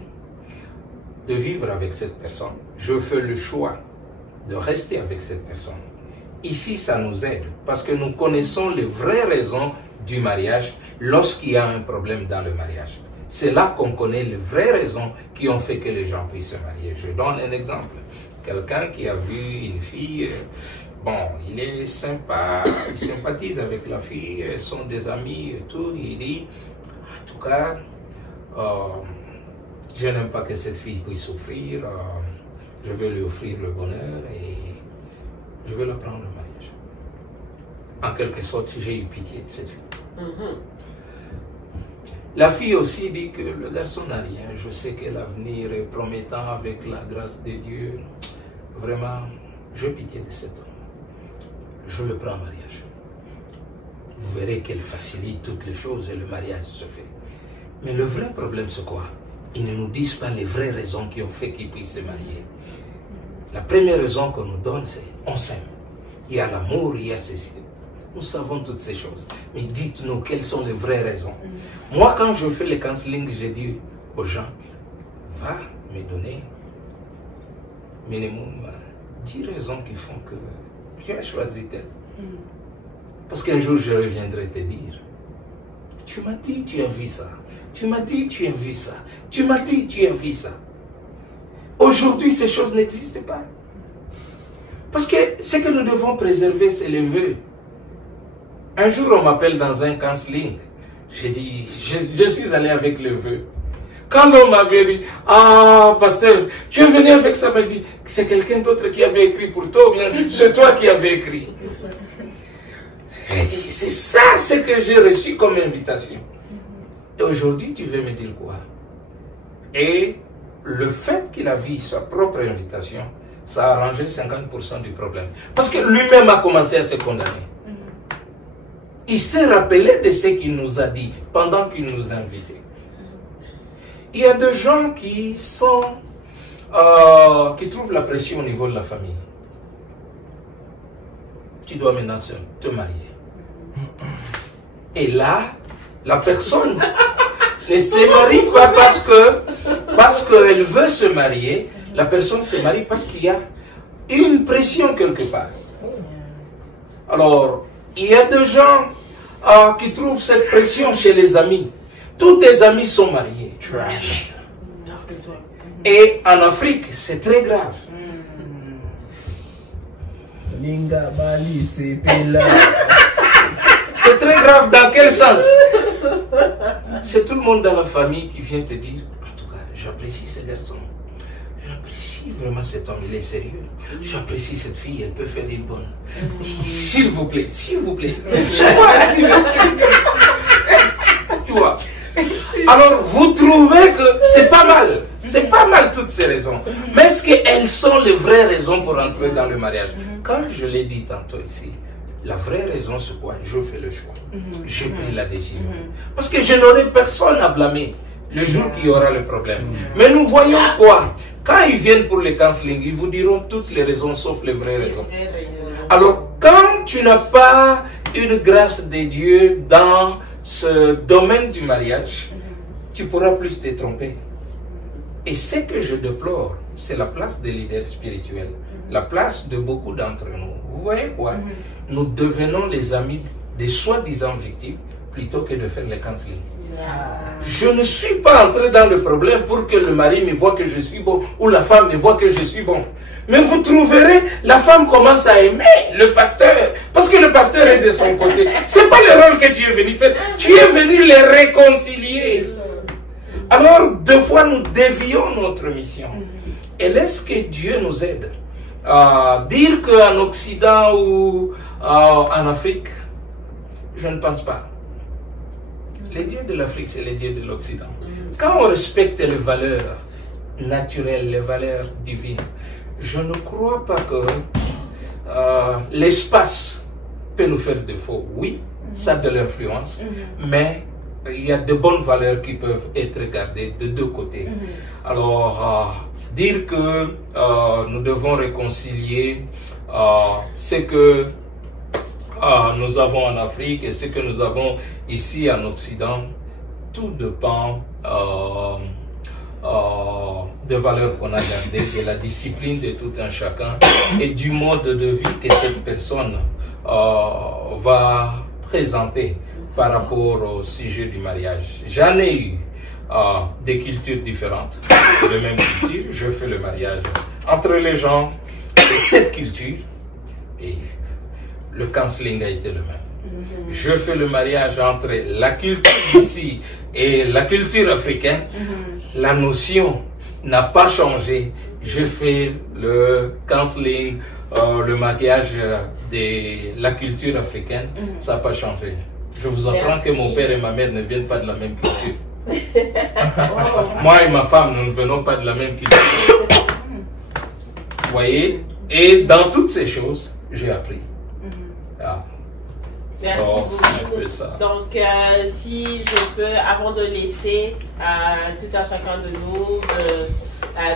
de vivre avec cette personne. Je fais le choix de rester avec cette personne. ici, ça nous aide parce que nous connaissons les vraies raisons du mariage lorsqu'il y a un problème dans le mariage. C'est là qu'on connaît les vraies raisons qui ont fait que les gens puissent se marier. Je donne un exemple. Quelqu'un qui a vu une fille, bon, il est sympa, il sympathise avec la fille, ils sont des amis et tout. Il dit, en tout cas, je n'aime pas que cette fille puisse souffrir. Je vais lui offrir le bonheur et je vais la prendre au mariage. En quelque sorte, j'ai eu pitié de cette fille. La fille aussi dit que le garçon n'a rien. Je sais que l'avenir est promettant avec la grâce de Dieu. Vraiment, j'ai pitié de cet homme. Je le prends au mariage. Vous verrez qu'elle facilite toutes les choses et le mariage se fait. Mais le vrai problème, c'est quoi? Ils ne nous disent pas les vraies raisons qui ont fait qu'ils puissent se marier. La première raison qu'on nous donne, c'est on s'aime. Il y a l'amour, il y a ceci. Nous savons toutes ces choses. Mais dites-nous quelles sont les vraies raisons. Moi, quand je fais le counseling, je dis aux gens, va me donner minimum 10 raisons qui font que tu as choisi tel. Parce qu'un jour, je reviendrai te dire, tu m'as dit, tu as vu ça. Tu m'as dit, tu as vu ça. Tu m'as dit, tu as vu ça. Aujourd'hui, ces choses n'existent pas. Parce que ce que nous devons préserver, c'est les vœux. Un jour, on m'appelle dans un counseling. J'ai dit, je suis allé avec le vœu. Quand l'homme m'avait dit, ah, pasteur, tu es venu avec ça, il m'a dit, c'est quelqu'un d'autre qui avait écrit pour toi, ou bien c'est toi qui avais écrit. J'ai dit, c'est ça ce que j'ai reçu comme invitation. Et aujourd'hui, tu veux me dire quoi? Et le fait qu'il a vu sa propre invitation, ça a arrangé 50% du problème. Parce que lui-même a commencé à se condamner. Il s'est rappelé de ce qu'il nous a dit pendant qu'il nous a invités. Il y a des gens qui sont, qui trouvent la pression au niveau de la famille. Tu dois maintenant te marier. Et là, la personne ne se marie pas parce qu'elle veut se marier. La personne se marie parce qu'il y a une pression quelque part. Alors, il y a des gens qui trouvent cette pression chez les amis. Tous tes amis sont mariés. Et en Afrique, c'est très grave. C'est très grave dans quel sens? C'est tout le monde dans la famille qui vient te dire, en tout cas, j'apprécie ce garçon. J'apprécie vraiment cet homme, il est sérieux. J'apprécie cette fille, elle peut faire des bonnes. S'il vous plaît, s'il vous plaît. Tu vois. Alors, vous trouvez que c'est pas mal. C'est pas mal toutes ces raisons. Mais est-ce qu'elles sont les vraies raisons pour entrer dans le mariage? Comme je l'ai dit tantôt ici, la vraie raison c'est quoi? Je fais le choix. J'ai pris la décision. Parce que je n'aurai personne à blâmer le jour qu'il y aura le problème. Mais nous voyons quoi? Quand ils viennent pour le counseling, ils vous diront toutes les raisons sauf les vraies raisons. Alors, quand tu n'as pas une grâce de Dieu dans ce domaine du mariage, tu pourras plus te tromper. Et ce que je déplore, c'est la place des leaders spirituels, la place de beaucoup d'entre nous. Vous voyez quoi? Nous devenons les amis des soi-disant victimes plutôt que de faire le counseling. Je ne suis pas entré dans le problème pour que le mari me voit que je suis bon ou la femme me voit que je suis bon. Mais vous trouverez, la femme commence à aimer le pasteur parce que le pasteur est de son côté. C'est pas le rôle que tu es venu faire. Tu es venu les réconcilier. Alors, deux fois, nous dévions notre mission. Et laisse que Dieu nous aide. Dire qu'en Occident ou en Afrique, je ne pense pas. Les dieux de l'Afrique, c'est les dieux de l'Occident. Quand on respecte les valeurs naturelles, les valeurs divines, je ne crois pas que l'espace peut nous faire défaut. Oui, ça a de l'influence, mais il y a de bonnes valeurs qui peuvent être gardées de deux côtés. Alors, dire que nous devons réconcilier ce que nous avons en Afrique et ce que nous avons ici en Occident, tout dépend de valeurs qu'on a gardées, de la discipline de tout un chacun et du mode de vie que cette personne va présenter par rapport au sujet du mariage. J'en ai eu des cultures différentes, de même culture. Je fais le mariage entre les gens de cette culture et le counseling a été le même. Je fais le mariage entre la culture ici et la culture africaine. La notion n'a pas changé. Je fais le counseling, le mariage de la culture africaine. Ça n'a pas changé. Je vous apprends que mon père et ma mère ne viennent pas de la même culture. Moi et ma femme, nous ne venons pas de la même culture. Vous voyez? Et dans toutes ces choses, j'ai appris. Merci beaucoup. Donc, si je peux, avant de laisser tout un chacun de nous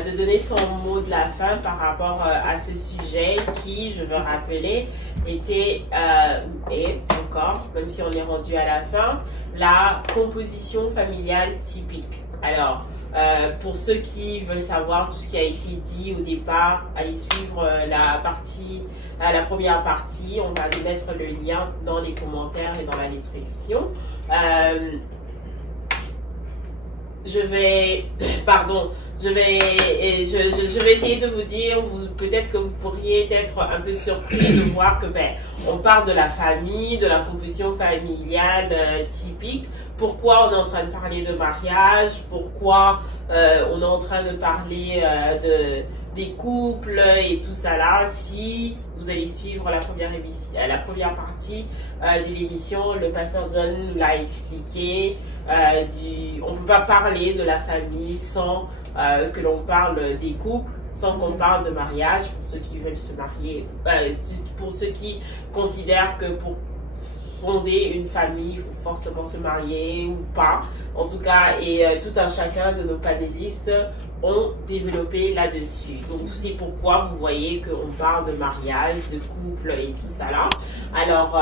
de donner son mot de la fin par rapport à ce sujet qui, je veux rappeler, était et encore, même si on est rendu à la fin, la composition familiale typique. Alors, pour ceux qui veulent savoir tout ce qui a été dit au départ, allez suivre la première partie. On va mettre le lien dans les commentaires et dans la description. Je vais essayer de vous dire, peut-être que vous pourriez être un peu surpris de voir que on parle de la famille, de la composition familiale typique. Pourquoi on est en train de parler de mariage? Pourquoi on est en train de parler des couples et tout ça là? Si vous allez suivre la première partie de l'émission, le pasteur John nous l'a expliqué. On ne peut pas parler de la famille sans que l'on parle des couples, sans qu'on parle de mariage, pour ceux qui veulent se marier, pour ceux qui considèrent que pour fonder une famille, il faut forcément se marier ou pas. En tout cas, et tout un chacun de nos panélistes ont développé là-dessus. Donc c'est pourquoi vous voyez qu'on parle de mariage, de couple et tout ça là. Alors,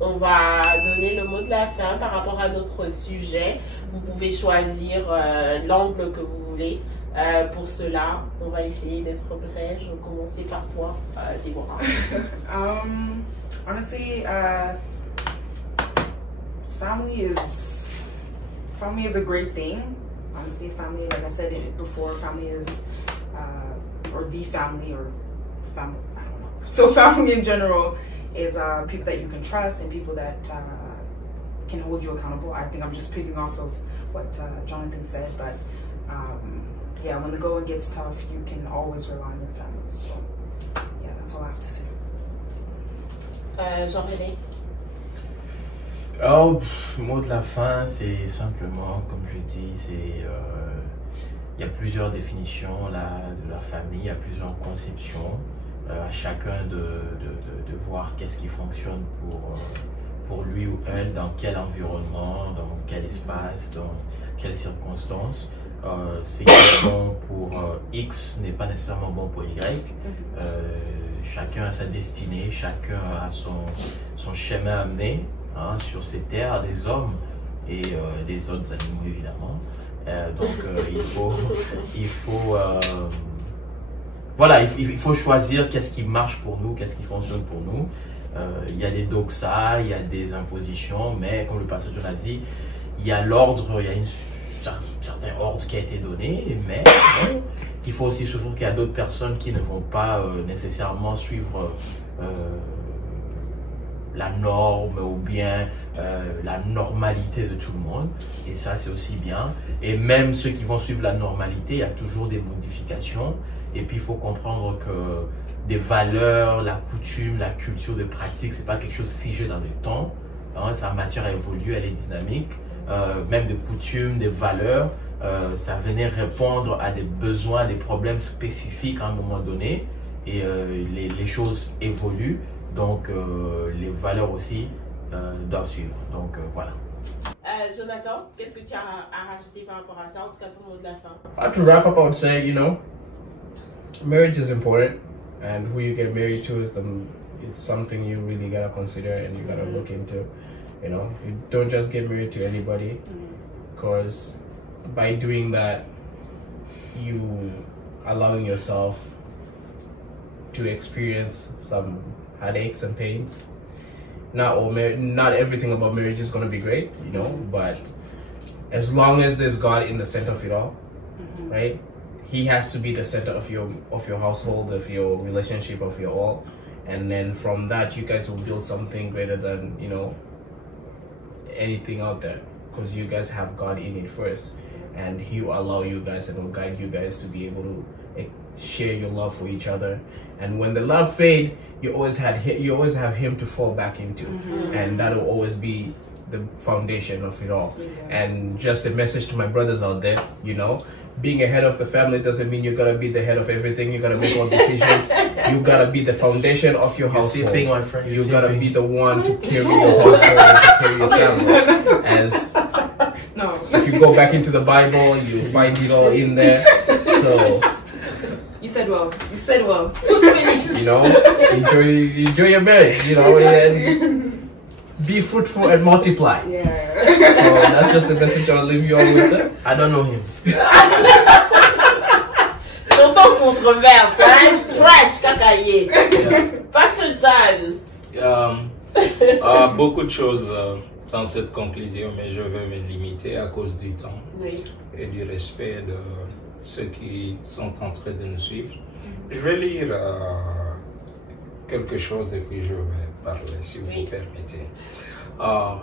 on va donner le mot de la fin par rapport à notre sujet. Vous pouvez choisir l'angle que vous voulez. Pour cela, on va essayer d'être bref. Je vais commencer par toi, Déborah. Honestly, family is a great thing. Honestly, family, like I said before, family is, or the family, or family, I don't know. So family in general is people that you can trust and people that can hold you accountable. I think I'm just picking off of what Jonathan said, but yeah, when the going gets tough, you can always rely on your family. So yeah, that's all I have to say. Jean-René. Oh, mot de la fin, c'est simplement, comme je dis, il y a plusieurs définitions là, de la famille, il y a plusieurs conceptions. À chacun de voir qu'est-ce qui fonctionne pour lui ou elle, dans quel environnement, dans quel espace, dans quelles circonstances. Ce qui est bon pour X n'est pas nécessairement bon pour Y. Chacun a sa destinée, chacun a son chemin à mener sur ces terres, des hommes et des autres animaux évidemment. Donc il faut choisir qu'est-ce qui marche pour nous, qu'est-ce qui fonctionne pour nous. Il y a des doxas, il y a des impositions, mais comme le pasteur John a dit, il y a l'ordre, il y a un certain ordre qui a été donné, mais il faut aussi se souvenir qu'il y a d'autres personnes qui ne vont pas nécessairement suivre la norme ou bien la normalité de tout le monde, et ça c'est aussi bien. Et même ceux qui vont suivre la normalité, il y a toujours des modifications, et puis il faut comprendre que des valeurs, la coutume, la culture, des pratiques, c'est pas quelque chose figé dans le temps, la matière évolue, elle est dynamique. Même des coutumes, des valeurs, ça venait répondre à des besoins, des problèmes spécifiques à un moment donné, et les choses évoluent, donc les valeurs aussi doivent suivre. Donc voilà. Jonathan, qu'est-ce que tu as à rajouter par rapport à ça, en tout cas ton mot de la fin? To wrap up, I would say, marriage is important, and who you get married to it's something you really gotta consider and you gotta look into. You don't just get married to anybody, because by doing that, you allowing yourself to experience some headaches and pains. Not everything about marriage is going to be great, you know, but as long as there's God in the center of it all, right? He has to be the center of your household, of your relationship, of your all, and then from that you guys will build something greater than, you know, anything out there, because you guys have God in it first, and He will allow you guys and will guide you guys to be able to share your love for each other. And when the love fade, you always have Him to fall back into, and that will always be the foundation of it all. And just a message to my brothers out there, you know, being a head of the family doesn't mean you gotta be the head of everything. You gotta make all decisions. You gotta be the foundation of your household. You gotta be the one to carry your household, to carry your family. As if you go back into the Bible, you find it all in there. So you said well. You said well. You know, enjoy your marriage. You know, and be fruitful and multiply. Yeah. So that's just a message I'll leave you all with. I don't know him. Surtout controverse, hein? Trash, cacaillé. Pasteur John. Beaucoup de choses dans cette conclusion, mais je vais me limiter à cause du temps et du respect de ceux qui sont en train de nous suivre. Je vais lire quelque chose et puis je vais parler, si vous me permettez.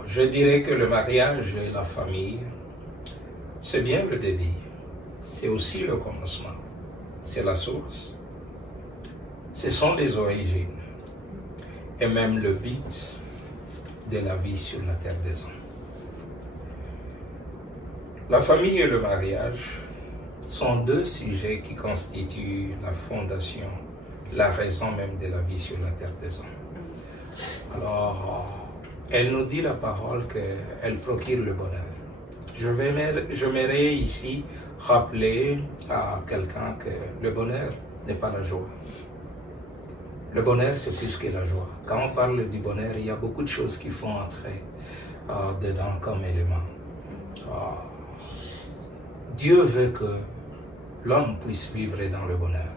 Je dirais que le mariage et la famille, c'est bien le début, c'est aussi le commencement, c'est la source, ce sont les origines et même le but de la vie sur la terre des hommes. La famille et le mariage sont deux sujets qui constituent la fondation, la raison même de la vie sur la terre des hommes. Alors, elle nous dit la parole qu'elle procure le bonheur. J'aimerais ici rappeler à quelqu'un que le bonheur n'est pas la joie. Le bonheur, c'est plus que la joie. Quand on parle du bonheur, il y a beaucoup de choses qui font entrer dedans comme élément. Dieu veut que l'homme puisse vivre dans le bonheur.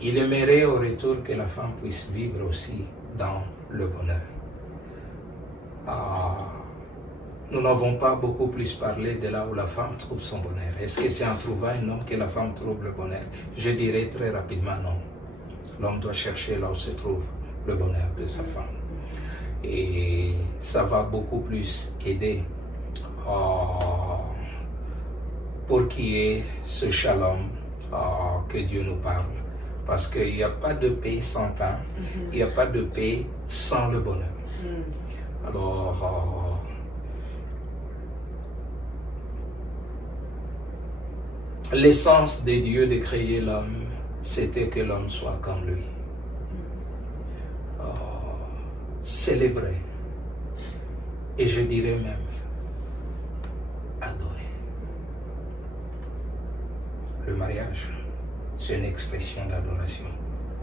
Il aimerait au retour que la femme puisse vivre aussi dans le bonheur. Nous n'avons pas beaucoup plus parlé de là où la femme trouve son bonheur. Est-ce que c'est en trouvant un homme que la femme trouve le bonheur? Je dirais très rapidement non. L'homme doit chercher là où se trouve le bonheur de sa femme. Et ça va beaucoup plus aider pour qu'il y ait ce shalom que Dieu nous parle. Parce qu'il n'y a pas de paix sans pain, il n'y a pas de paix sans le bonheur. Alors, l'essence de Dieu de créer l'homme, c'était que l'homme soit comme lui. Célébrer. Et je dirais même, adorer. Le mariage, c'est une expression d'adoration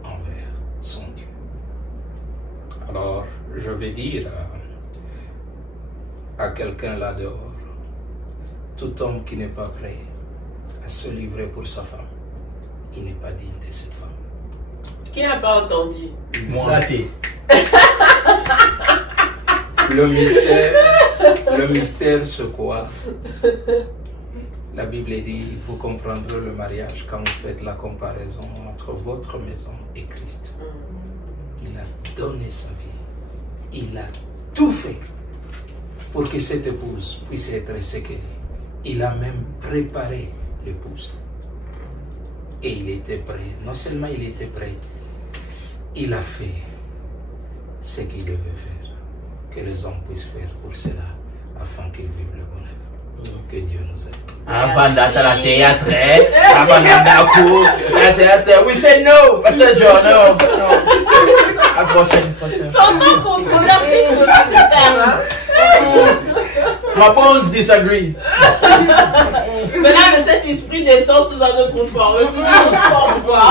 envers son Dieu. Alors, je vais dire à quelqu'un là dehors, tout homme qui n'est pas prêt à se livrer pour sa femme, il n'est pas digne de cette femme. Qui n'a pas entendu? Moi. Le mystère c'est quoi? La Bible dit, vous comprendrez le mariage quand vous faites la comparaison entre votre maison et Christ. Il a donné sa vie. Il a tout fait pour que cette épouse puisse être ce qu'elle est. Il a même préparé l'épouse. Et il était prêt. Non seulement il était prêt, il a fait ce qu'il devait faire. Que les hommes puissent faire pour cela, afin qu'ils vivent le bonheur. Que Dieu nous aide. Avant d'être à la théâtre, avant d'être we said no, Pastor John, no. À prochaine. Tantôt controversé sur ce terme. My bones disagree. Mais là, le Saint-Esprit descend sous un autre forme. Sous une autre forme, quoi.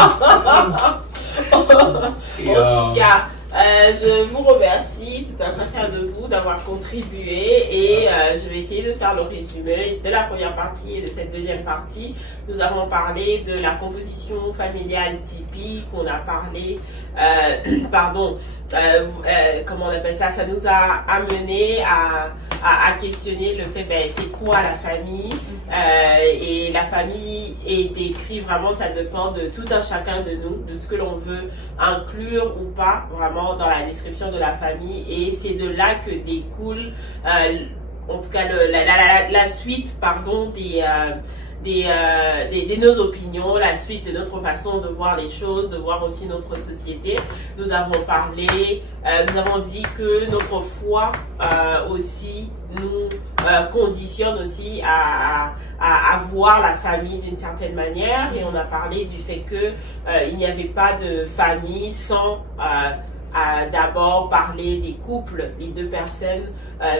En tout cas, je vous remercie. Merci tout à chacun de vous d'avoir contribué et je vais essayer de faire le résumé de la première partie et de cette deuxième partie. Nous avons parlé de la composition familiale typique, on a parlé, comment on appelle ça, ça nous a amené à questionner le fait, ben, c'est quoi la famille, et la famille est décrite vraiment, ça dépend de tout un chacun de nous, de ce que l'on veut inclure ou pas vraiment dans la description de la famille, et c'est de là que découle en tout cas la suite de nos opinions, la suite de notre façon de voir les choses, de voir aussi notre société. Nous avons parlé, nous avons dit que notre foi aussi nous conditionne aussi à voir la famille d'une certaine manière, et on a parlé du fait que il n'y avait pas de famille sans d'abord parler des couples, les deux personnes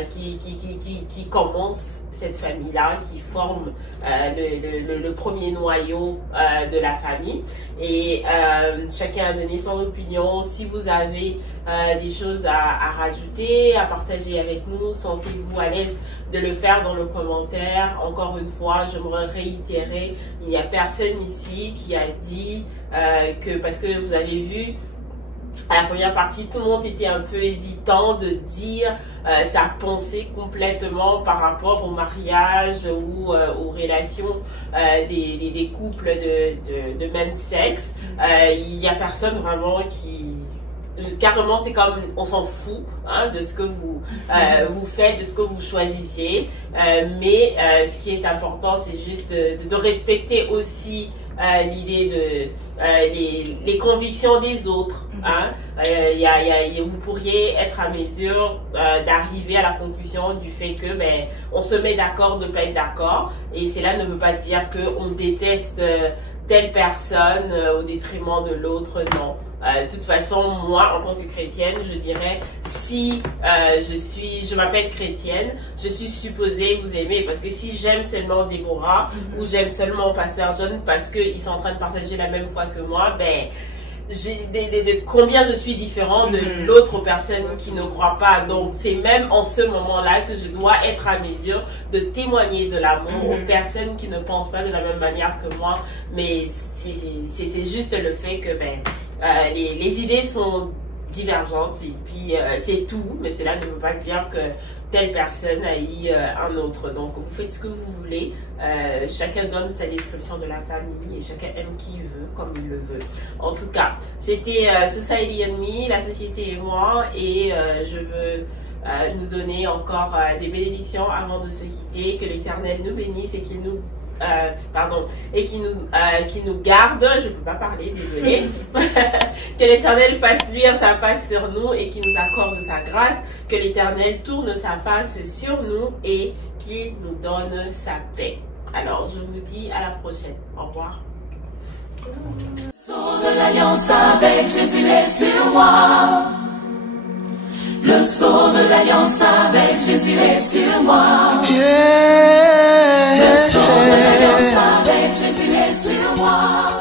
qui commencent cette famille-là, qui forment le premier noyau de la famille. Et chacun a donné son opinion. Si vous avez des choses à rajouter, à partager avec nous, sentez-vous à l'aise de le faire dans le commentaire. Encore une fois, j'aimerais réitérer, il n'y a personne ici qui a dit que, parce que vous avez vu, à la première partie, tout le monde était un peu hésitant de dire sa pensée complètement par rapport au mariage ou aux relations des couples de même sexe. Il n'y a personne vraiment qui... Carrément, c'est comme on s'en fout hein, de ce que vous faites, de ce que vous choisissez. Mais ce qui est important, c'est juste de respecter aussi l'idée de les convictions des autres. Hein. Vous pourriez être à mesure d'arriver à la conclusion du fait que on se met d'accord de ne pas être d'accord, et cela ne veut pas dire qu'on déteste telle personne au détriment de l'autre, non. De toute façon, moi, en tant que chrétienne, je dirais, si je m'appelle chrétienne, je suis supposée vous aimer, parce que si j'aime seulement Déborah ou j'aime seulement Pasteur John parce qu'ils sont en train de partager la même foi que moi, j'ai combien je suis différent de l'autre personne qui ne croit pas. Donc c'est même en ce moment-là que je dois être à mesure de témoigner de l'amour aux personnes qui ne pensent pas de la même manière que moi. Mais c'est juste le fait que les idées sont divergentes, et puis c'est tout, mais cela ne veut pas dire que telle personne haït un autre. Donc vous faites ce que vous voulez, chacun donne sa description de la famille et chacun aime qui il veut comme il le veut. En tout cas, c'était Society and Me, la société et moi, et je veux nous donner encore des bénédictions avant de se quitter. Que l'Éternel nous bénisse et qu'il nous qui nous garde, je peux pas parler, désolée. Que l'Éternel fasse luire sa face sur nous et qu'il nous accorde sa grâce. Que l'Éternel tourne sa face sur nous et qu'il nous donne sa paix. Alors, je vous dis à la prochaine. Au revoir. Le sceau de l'alliance avec Jésus est sur moi. Le sceau de l'alliance avec Jésus est sur moi. Le sceau de l'alliance avec Jésus est sur moi.